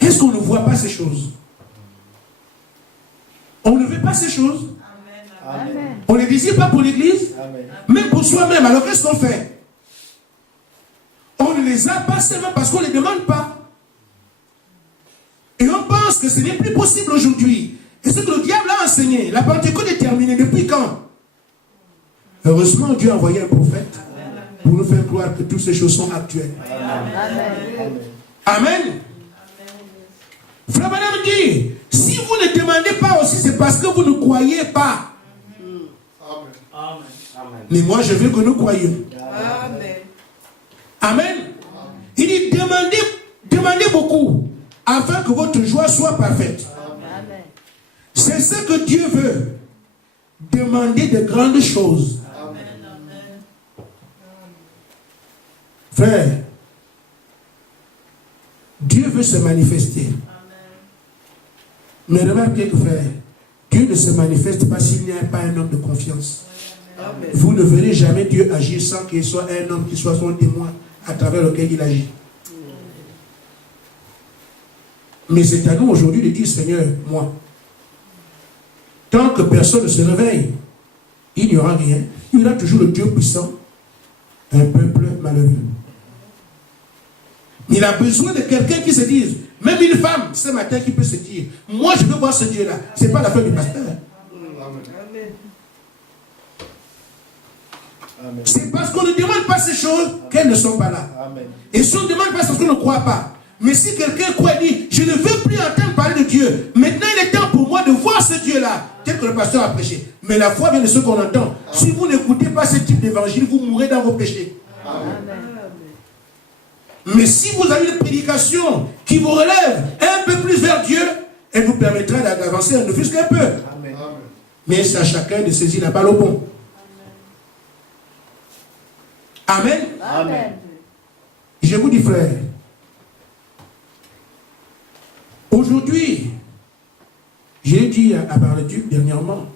Est-ce qu'on ne voit pas ces choses? On ne veut pas ces choses. Amen. On ne les désire pas pour l'église, Amen. même pour soi-même. Alors qu'est-ce qu'on fait? On ne les a pas seulement parce qu'on ne les demande pas. Et on pense que ce n'est plus possible aujourd'hui. Et ce que le diable a enseigné, la Pentecôte est terminée. Depuis quand? Heureusement, Dieu a envoyé un prophète pour nous faire croire que toutes ces choses sont actuelles. Amen. Amen. Frère Madame dit, si vous ne demandez pas aussi, c'est parce que vous ne croyez pas. Amen. Mais moi, je veux que nous croyions. Amen. Amen. Il dit, demandez beaucoup, afin que votre joie soit parfaite. Amen. C'est ce que Dieu veut. Demandez de grandes choses. Frère, Dieu veut se manifester. Mais remarquez que, frère, Dieu ne se manifeste pas s'il n'y a pas un homme de confiance. Amen. Vous ne verrez jamais Dieu agir sans qu'il soit un homme qui soit son témoin à travers lequel il agit. Mais c'est à nous aujourd'hui de dire, Seigneur, moi, tant que personne ne se réveille, il n'y aura rien. Il y aura toujours le Dieu puissant, un peuple malheureux. Il a besoin de quelqu'un qui se dise, même une femme ce matin qui peut se dire, moi je veux voir ce Dieu-là. Ce n'est pas la femme du pasteur. Amen. C'est parce qu'on ne demande pas ces choses qu'elles ne sont pas là. Amen. Et si on ne demande pas, c'est parce qu'on ne croit pas. Mais si quelqu'un croit et dit, je ne veux plus entendre parler de Dieu, maintenant il est temps pour moi de voir ce Dieu-là, tel que le pasteur a prêché. Mais la foi vient de ce qu'on entend. Amen. Si vous n'écoutez pas ce type d'évangile, vous mourrez dans vos péchés. Amen. Mais si vous avez une prédication qui vous relève un peu plus vers Dieu, elle vous permettra d'avancer ne fût-ce qu'un peu. Amen. Mais c'est à chacun de saisir la balle au bon. Amen. Amen. Je vous dis, frère, aujourd'hui, j'ai dit à Bar-le-Duc dernièrement,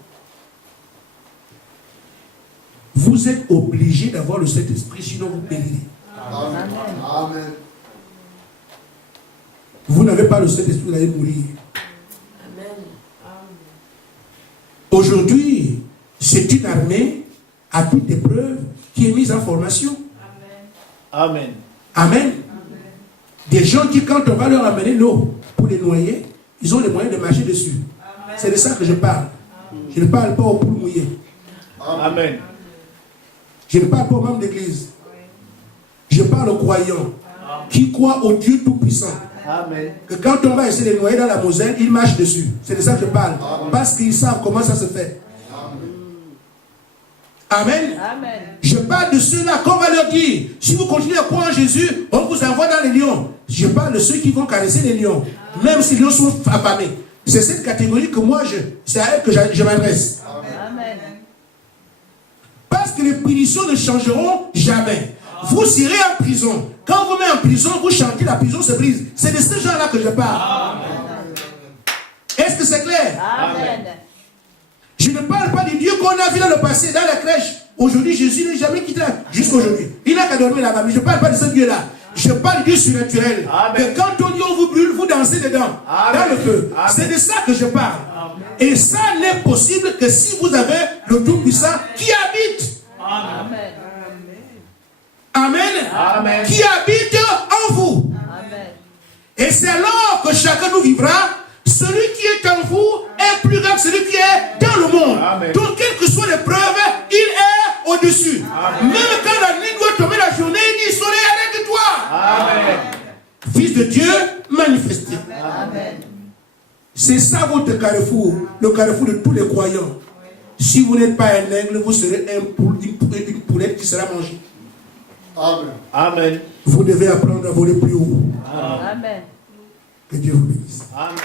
vous êtes obligé d'avoir le Saint-Esprit, sinon vous périrez. Amen. Amen. Vous n'avez pas le Saint-Esprit, vous allez mourir. Amen. Aujourd'hui, c'est une armée à toute épreuve qui est mise en formation. Amen. Amen. Amen. Des gens qui, quand on va leur amener l'eau pour les noyer, ils ont les moyens de marcher dessus. C'est de ça que je parle. Amen. Je ne parle pas aux poules mouillées. Amen. Je ne parle pas aux membres d'église. Je parle aux croyants qui croient au Dieu Tout-Puissant. Amen. Que quand on va essayer de les noyer dans la Moselle, ils marchent dessus. C'est de ça que je parle. Amen. Parce qu'ils savent comment ça se fait. Amen. Amen. Je parle de ceux-là qu'on va leur dire, si vous continuez à croire en Jésus, on vous envoie dans les lions. Je parle de ceux qui vont caresser les lions, même si les lions sont affamés. C'est cette catégorie que moi, c'est à elle que je m'adresse. Amen. Parce que les punitions ne changeront jamais. Vous irez en prison. Quand vous mettez en prison, vous chantez, la prison se brise. C'est de ces gens-là que je parle. Amen. Est-ce que c'est clair? Amen. Je ne parle pas du Dieu qu'on a vu dans le passé, dans la crèche. Aujourd'hui, Jésus n'est jamais quitté jusqu'à aujourd'hui. Il n'a qu'à dormir là-bas. Mais je ne parle pas de ce Dieu-là. Je parle du Dieu surnaturel. Que quand on dit on vous brûle, vous dansez dedans. Amen. Dans le feu. C'est de ça que je parle. Amen. Et ça n'est possible que si vous avez le Tout-Puissant qui habite. Amen. Amen. Amen. Qui habite en vous. Amen. Et c'est alors que chacun nous vivra. Celui qui est en vous est plus grand que celui qui est dans le monde. Amen. Donc, quelles que soient les preuves, il est au-dessus. Même quand la nuit doit tomber la journée, il dit, soleil, arrête-toi. Amen. Fils de Dieu, manifesté. Amen. C'est ça votre carrefour, le carrefour de tous les croyants. Si vous n'êtes pas un aigle, vous serez une poulette qui sera mangée. Amen. Amen. Vous devez apprendre à voler plus haut. Amen. Que Dieu vous bénisse. Amen.